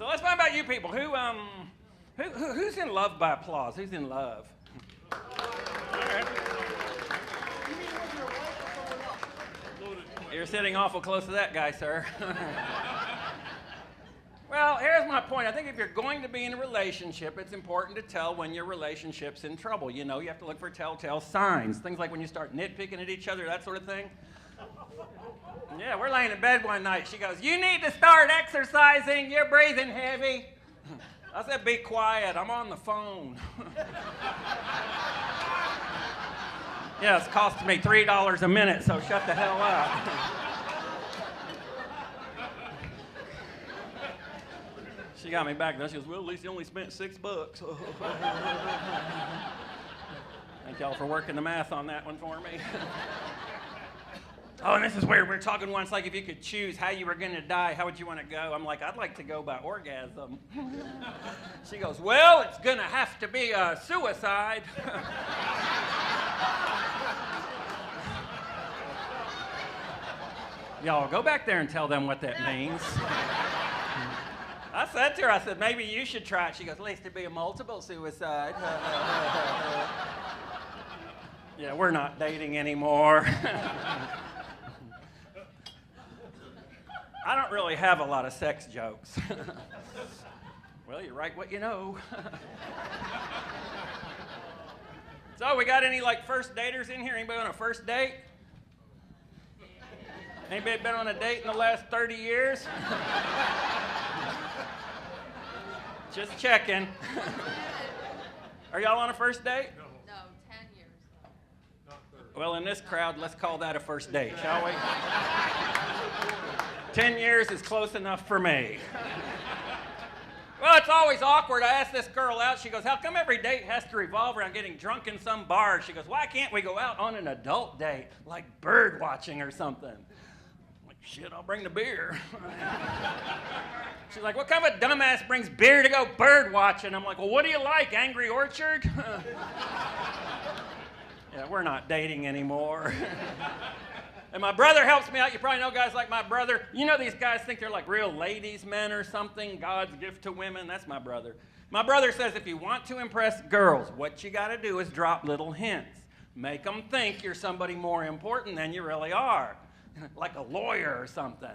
So let's find out you people. Who's in love by applause? Who's in love? All right. You're sitting awful close to that guy, sir. Well, here's my point. I think if you're going to be in a relationship, it's important to tell when your relationship's in trouble. You know, you have to look for telltale signs. Things like when you start nitpicking at each other, that sort of thing. Yeah, we're laying in bed one night. She goes, "You need to start exercising. You're breathing heavy." I said, "Be quiet. I'm on the phone." Yeah, it's costing me $3 a minute, so shut the hell up. She got me back then. She goes, "Well, at least you only spent $6." Thank y'all for working the math on that one for me. Oh, and this is weird. We were talking once, like if you could choose how you were going to die, how would you want to go? I'm like, I'd like to go by orgasm. She goes, "Well, it's going to have to be a suicide." Y'all, go back there and tell them what that means. I said to her, I said, "Maybe you should try it." She goes, "At least it'd be a multiple suicide." Yeah, we're not dating anymore. I don't really have a lot of sex jokes. Well, you write what you know. So, we got any like first daters in here? Anybody on a first date? Anybody been on a date in the last 30 years? Just checking. Are y'all on a first date? No, 10 years. Well, in this crowd, let's call that a first date, shall we? 10 years is close enough for me. Well, it's always awkward. I asked this girl out. She goes, "How come every date has to revolve around getting drunk in some bar?" She goes, "Why can't we go out on an adult date, like bird watching or something?" I'm like, "Shit, I'll bring the beer." She's like, "What kind of a dumbass brings beer to go bird watching?" I'm like, "Well, what do you like, Angry Orchard?" Yeah, we're not dating anymore. And my brother helps me out. You probably know guys like my brother. You know these guys think they're like real ladies' men or something, God's gift to women. That's my brother. My brother says if you want to impress girls, what you got to do is drop little hints. Make them think you're somebody more important than you really are, like a lawyer or something.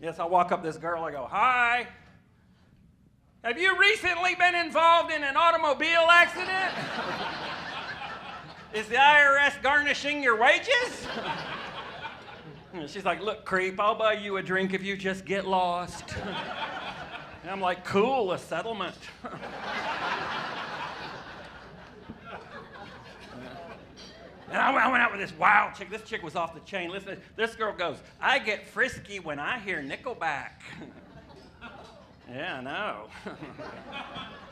Yes, I walk up to this girl, I go, "Hi. Have you recently been involved in an automobile accident? Is the IRS garnishing your wages?" She's like, "Look, creep, I'll buy you a drink if you just get lost." And I'm like, "Cool, a settlement." And I went out with this wild chick. This chick was off the chain. Listen, this girl goes, "I get frisky when I hear Nickelback." Yeah, I know.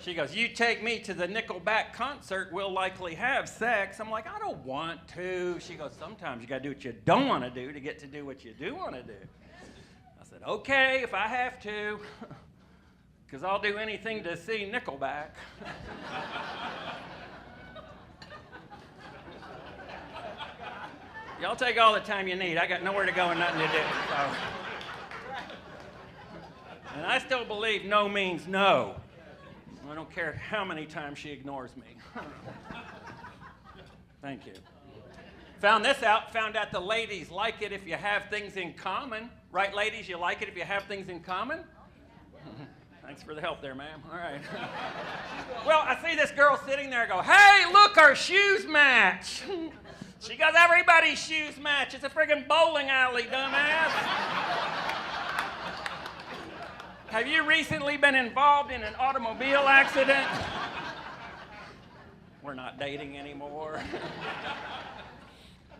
She goes, "You take me to the Nickelback concert, we'll likely have sex." I'm like, "I don't want to." She goes, "Sometimes you got to do what you don't want to get to do what you do want to do." I said, "Okay, if I have to, because I'll do anything to see Nickelback." Y'all take all the time you need. I got nowhere to go and nothing to do. So. And I still believe no means no. I don't care how many times she ignores me. Thank you. Found this out. Found out the ladies like it if you have things in common. Right, ladies? You like it if you have things in common? Thanks for the help there, ma'am. All right. Well, I see this girl sitting there. I go, "Hey, look, our shoes match." She goes, "Everybody's shoes match. It's a friggin' bowling alley, dumbass." Have you recently been involved in an automobile accident? We're not dating anymore.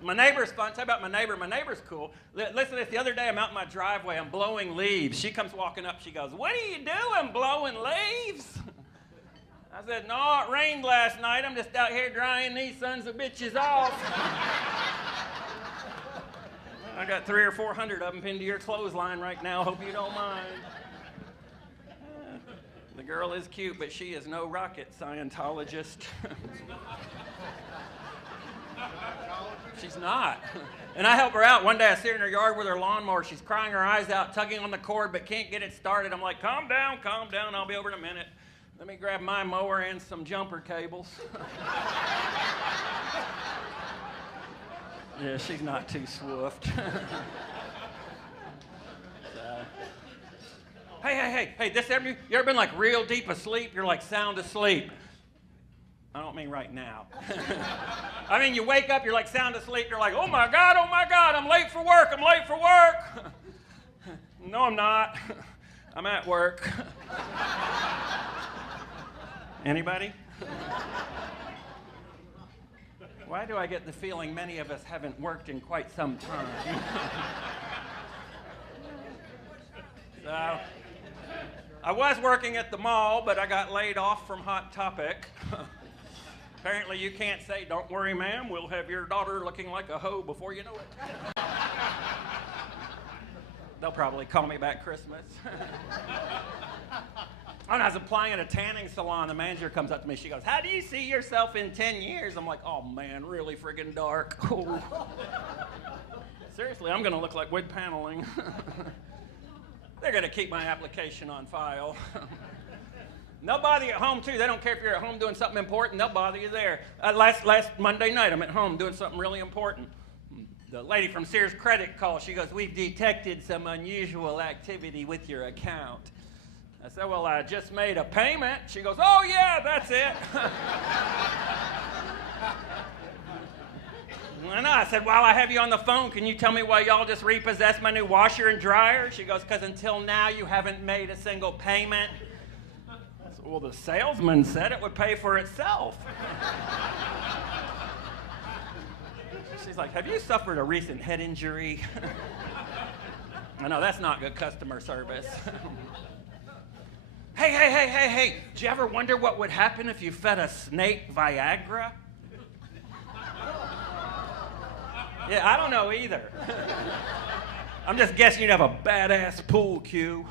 My neighbor's fun. Tell you about my neighbor. My neighbor's cool. Listen to this. The other day, I'm out in my driveway. I'm blowing leaves. She comes walking up. She goes, "What are you doing, blowing leaves?" I said, "No, it rained last night. I'm just out here drying these sons of bitches off." I got 300 or 400 of them pinned to your clothesline right now. Hope you don't mind. The girl is cute, but she is no rocket Scientologist. She's not. And I help her out. One day I see her in her yard with her lawnmower. She's crying her eyes out, tugging on the cord, but can't get it started. I'm like, calm down, I'll be over in a minute. Let me grab my mower and some jumper cables. Yeah, she's not too swift. Hey, this you ever been like real deep asleep? You're like sound asleep. I don't mean right now. I mean, you wake up, you're like sound asleep, you're like, oh my God, I'm late for work. No, I'm not. I'm at work. Anybody? Why do I get the feeling many of us haven't worked in quite some time? So, I was working at the mall, but I got laid off from Hot Topic. Apparently you can't say, don't worry, ma'am, we'll have your daughter looking like a hoe before you know it. They'll probably call me back Christmas. When I was applying at a tanning salon, the manager comes up to me, she goes, how do you see yourself in 10 years? I'm like, oh man, really friggin' dark. Seriously, I'm gonna look like wood paneling. They're gonna keep my application on file. They'll bother you at home, too. They don't care if you're at home doing something important. They'll bother you there. Last Monday night, I'm at home doing something really important. The lady from Sears Credit called. She goes, we've detected some unusual activity with your account. I said, well, I just made a payment. She goes, oh, yeah, that's it. And I said, while I have you on the phone, can you tell me why y'all just repossessed my new washer and dryer? She goes, because until now, you haven't made a single payment. Well, the salesman said it would pay for itself. She's like, have you suffered a recent head injury? I know, that's not good customer service. Hey, did you ever wonder what would happen if you fed a snake Viagra? Yeah, I don't know either. I'm just guessing you'd have a badass pool cue.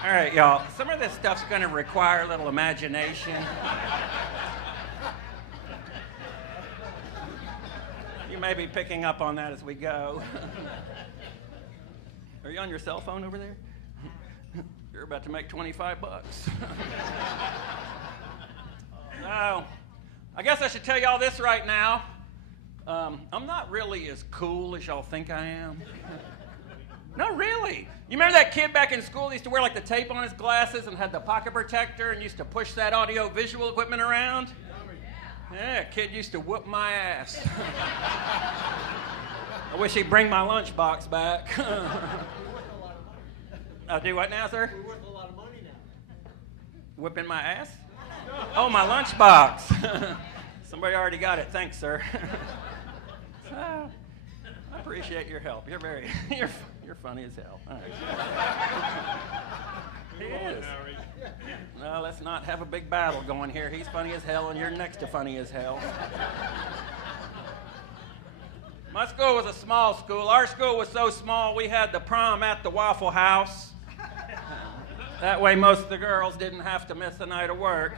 All right, y'all, some of this stuff's going to require a little imagination. You may be picking up on that as we go. Are you on your cell phone over there? You're about to make 25 bucks. No, I guess I should tell y'all this right now. I'm not really as cool as y'all think I am. No, really. You remember that kid back in school that used to wear like the tape on his glasses and had the pocket protector and used to push that audio-visual equipment around? Yeah, kid used to whoop my ass. I wish he'd bring my lunchbox back. Oh, do what now, sir? We're worth a lot of money now. Whipping my ass? Oh, my lunchbox. Somebody already got it. Thanks, sir. I appreciate your help. You're funny as hell. All right. He is. No, let's not have a big battle going here. He's funny as hell, and you're next to funny as hell. My school was a small school. Our school was so small, we had the prom at the Waffle House. That way, most of the girls didn't have to miss a night of work.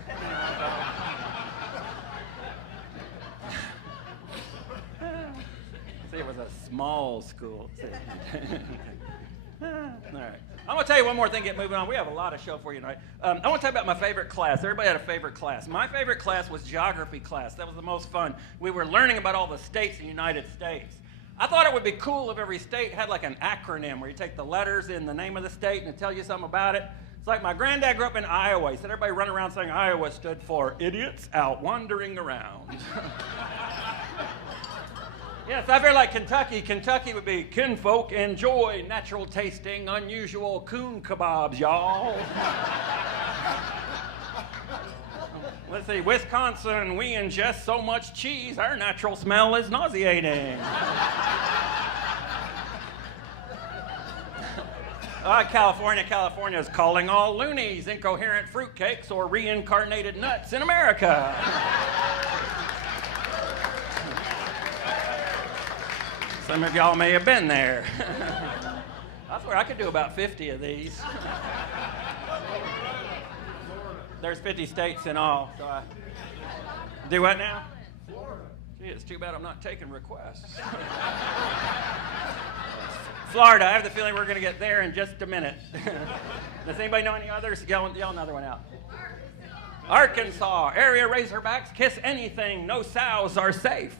See, it was a small school. All right. I'm going to tell you one more thing, get moving on. We have a lot of show for you tonight. I want to tell you about my favorite class. Everybody had a favorite class. My favorite class was geography class. That was the most fun. We were learning about all the states in the United States. I thought it would be cool if every state had like an acronym where you take the letters in the name of the state and it tell you something about it. It's like my granddad grew up in Iowa. He said everybody run around saying Iowa stood for idiots out wandering around. Yes, I feel like Kentucky. Kentucky would be kinfolk enjoy natural tasting, unusual coon kebabs, y'all. Let's see, Wisconsin, we ingest so much cheese, our natural smell is nauseating. California is calling all loonies incoherent fruitcakes or reincarnated nuts in America. Some of y'all may have been there. I swear I could do about 50 of these. There's 50 states in all. So do what now? Gee, it's too bad I'm not taking requests. Florida, I have the feeling we're going to get there in just a minute. Does anybody know any others? Yell another one out. Arkansas, area Razorbacks, kiss anything, no sows are safe.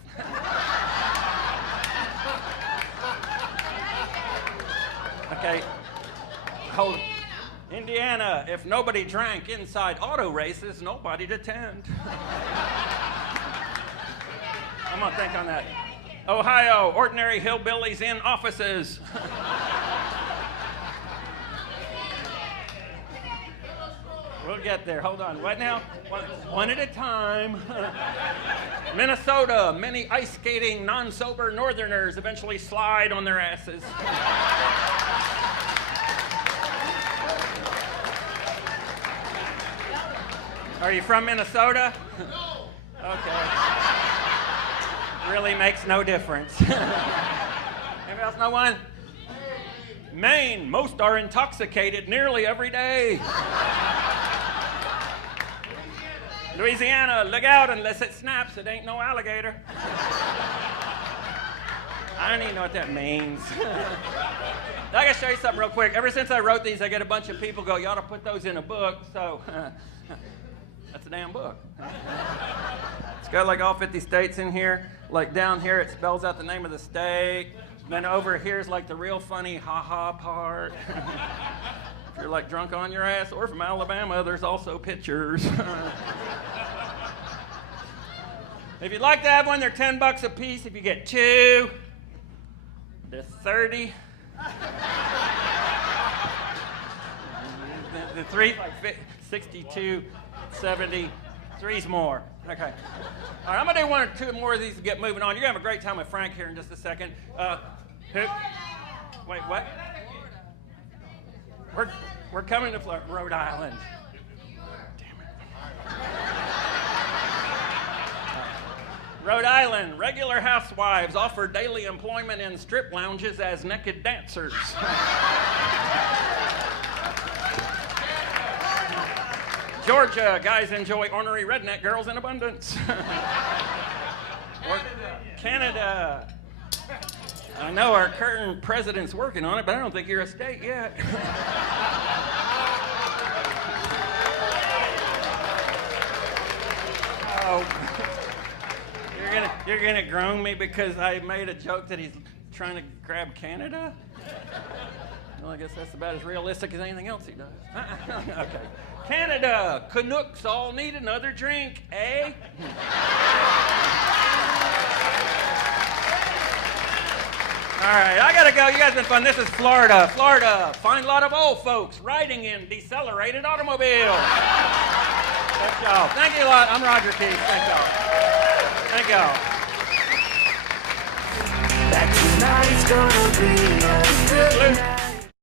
Okay, hold it. Indiana, if nobody drank inside auto races, nobody'd attend. I'm gonna think on that. Ohio, ordinary hillbillies in offices. We'll get there. Hold on. What now? One at a time. Minnesota, many ice skating, non-sober northerners eventually slide on their asses. Are you from Minnesota? No. Okay. Really makes no difference. Anybody else know one? Maine, most are intoxicated nearly every day. Louisiana, look out unless it snaps, it ain't no alligator. I don't even know what that means. I gotta show you something real quick. Ever since I wrote these, I get a bunch of people go, you ought to put those in a book, so that's a damn book. It's got like all 50 states in here. Like down here, it spells out the name of the state. Then over here's like the real funny ha-ha part. If you're like drunk on your ass or from Alabama, there's also pictures. If you'd like to have one, they're $10 a piece. If you get two, they're 30. The three, like 62, 70, three's more. Okay. All right, I'm gonna do one or two more of these to get moving on. You're gonna have a great time with Frank here in just a second. Who? Wait, what? We're coming to Rhode Island. Damn it. Rhode Island, regular housewives offer daily employment in strip lounges as naked dancers. Georgia, guys enjoy ornery redneck girls in abundance. Canada. I know our current president's working on it, but I don't think you're a state yet. Oh, you're gonna groan me because I made a joke that he's trying to grab Canada? Well, I guess that's about as realistic as anything else he does. Okay. Canada, Canucks all need another drink, eh? All right, I gotta go. You guys have been fun. This is Florida. Florida, find a lot of old folks riding in decelerated automobiles. Thank y'all. Thank you a lot. I'm Roger Keith. Thank y'all. Thank y'all. That tonight's gonna be a good night.